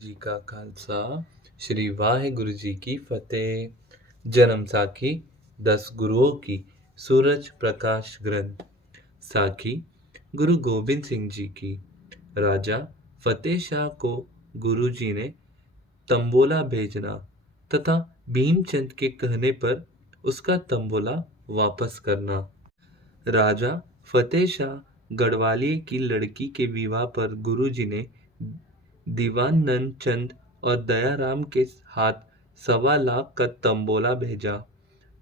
जी का खालसा श्री वाहिगुरु जी की फतेह। जन्म साखी 10 गुरुओं की सूरज प्रकाश ग्रंथ। साखी गुरु गोबिंद सिंह जी की। राजा फतेह शाह को गुरु जी ने तंबोला भेजना तथा भीमचंद के कहने पर उसका तंबोला वापस करना। राजा फतेह शाह गढ़वाली की लड़की के विवाह पर गुरुजी ने दीवान नंद चंद और दयाराम के हाथ 1.25 लाख का तंबोला भेजा।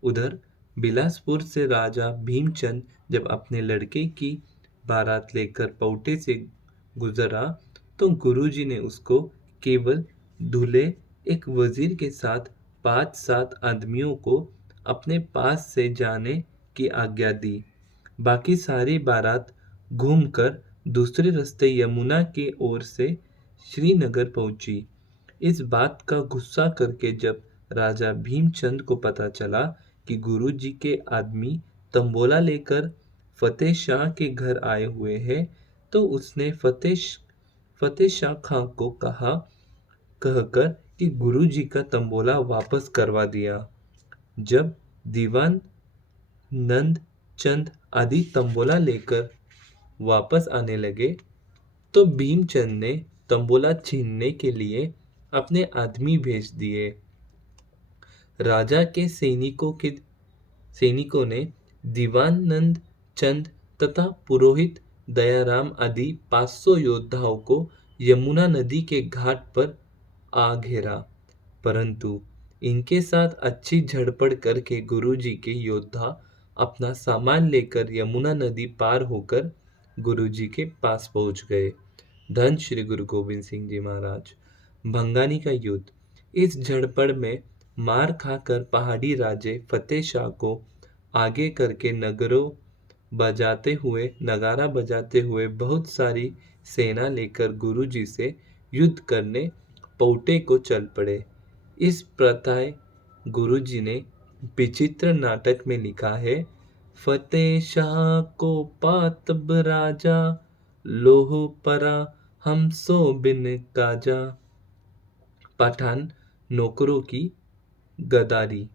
उधर बिलासपुर से राजा भीमचंद जब अपने लड़के की बारात लेकर पौटे से गुजरा तो गुरुजी ने उसको केवल दूल्हे एक वजीर के साथ 5-7 आदमियों को अपने पास से जाने की आज्ञा दी। बाकी सारी बारात घूमकर दूसरे रास्ते यमुना के ओर से श्रीनगर पहुंची। इस बात का गुस्सा करके जब राजा भीमचंद को पता चला कि गुरुजी के आदमी तंबोला लेकर फतेह शाह के घर आए हुए हैं, तो उसने फतेह शाह खां को कहकर कि गुरुजी का तंबोला वापस करवा दिया। जब दीवान नंद चंद आदि तंबोला लेकर वापस आने लगे तो भीमचंद ने तंबोला छीनने के लिए अपने आदमी भेज दिए। राजा के सैनिकों ने दीवान नंद चंद तथा पुरोहित दयाराम आदि 500 योद्धाओं को यमुना नदी के घाट पर आ घेरा, परंतु इनके साथ अच्छी झड़पड़ करके गुरुजी के योद्धा अपना सामान लेकर यमुना नदी पार होकर गुरुजी के पास पहुंच गए। धन श्री गुरु गोबिंद सिंह जी महाराज। भंगानी का युद्ध। इस झड़पड़ में मार खाकर पहाड़ी राजे फतेह शाह को आगे करके नगारा बजाते हुए बहुत सारी सेना लेकर गुरुजी से युद्ध करने पौटे को चल पड़े। इस प्रथाए गुरुजी ने विचित्र नाटक में लिखा है, फतेह शाह को पातब राजा, लोह परा हम सो बिन काजा। पठान नौकरों की गद्दारी।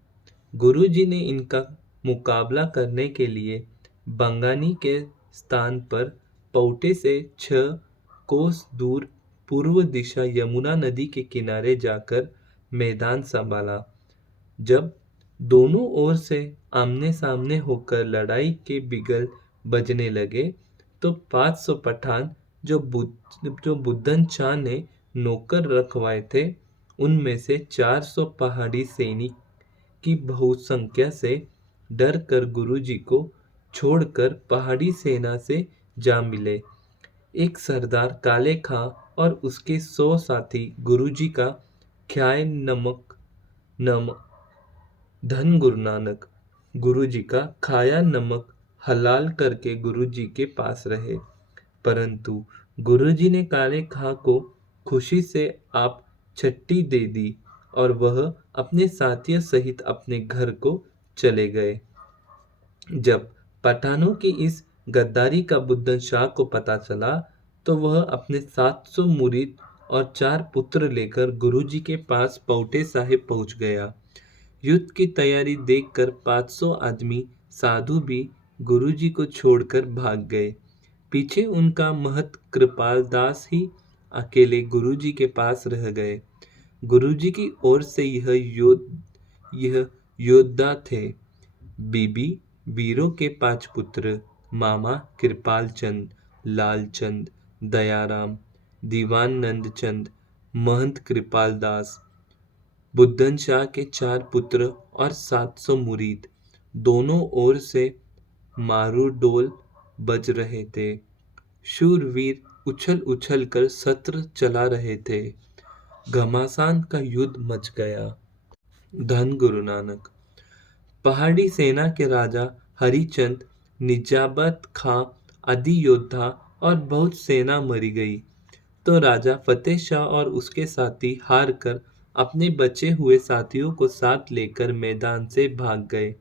गुरुजी ने इनका मुकाबला करने के लिए बंगानी के स्थान पर पौटे से 6 कोस दूर पूर्व दिशा यमुना नदी के किनारे जाकर मैदान संभाला। जब दोनों ओर से आमने सामने होकर लड़ाई के बिगल बजने लगे तो 500 पठान जो बुद्धन शाह ने नौकर रखवाए थे, उनमें से 400 पहाड़ी सैनिक की बहुसंख्या से डर कर गुरुजी को छोड़कर पहाड़ी सेना से जा मिले। एक सरदार काले खां और उसके 100 साथी गुरुजी का ख्याल नमक धन गुरु नानक गुरुजी का खाया नमक हलाल करके गुरुजी के पास रहे, परंतु गुरुजी ने काले खां को खुशी से आप छट्टी दे दी और वह अपने साथियों सहित अपने घर को चले गए। जब पठानों की इस गद्दारी का बुद्धन शाह को पता चला तो वह अपने 700 मुरीद और 4 पुत्र लेकर गुरुजी के पास पौटे साहिब पहुंच गया। युद्ध की तैयारी देखकर 500 आदमी साधु भी गुरुजी को छोड़कर भाग गए। पीछे उनका महंत कृपाल दास ही अकेले गुरुजी के पास रह गए। गुरुजी की ओर से यह योद्धा थे बीबी वीरों के 5 पुत्र, मामा कृपाल चंद, लाल चंद, दयाराम, दीवान नंद चंद, महंत कृपाल दास, बुद्धन शाह के 4 पुत्र और 700 मुरीद। दोनों ओर से मारू डोल बज रहे थे। शूरवीर उछल उछल कर सत्र चला रहे थे। घमासान का युद्ध मच गया। धन गुरु नानक। पहाड़ी सेना के राजा हरिचंद, निजामत खां आदि योद्धा और बहुत सेना मरी गई, तो राजा फतेह शाह और उसके साथी हार कर अपने बचे हुए साथियों को साथ लेकर मैदान से भाग गए।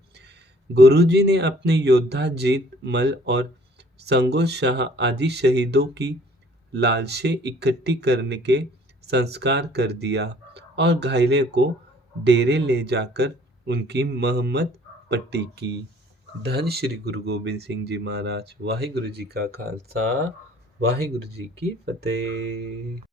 गुरुजी ने अपने योद्धा जीत मल और संगो शाह आदि शहीदों की लाशें इकट्ठी करने के संस्कार कर दिया और घायलों को डेरे ले जाकर उनकी मरम्मत पट्टी की। धन श्री गुरु गोबिंद सिंह जी महाराज। वाहिगुरु जी का खालसा, वाहिगुरु जी की फतेह।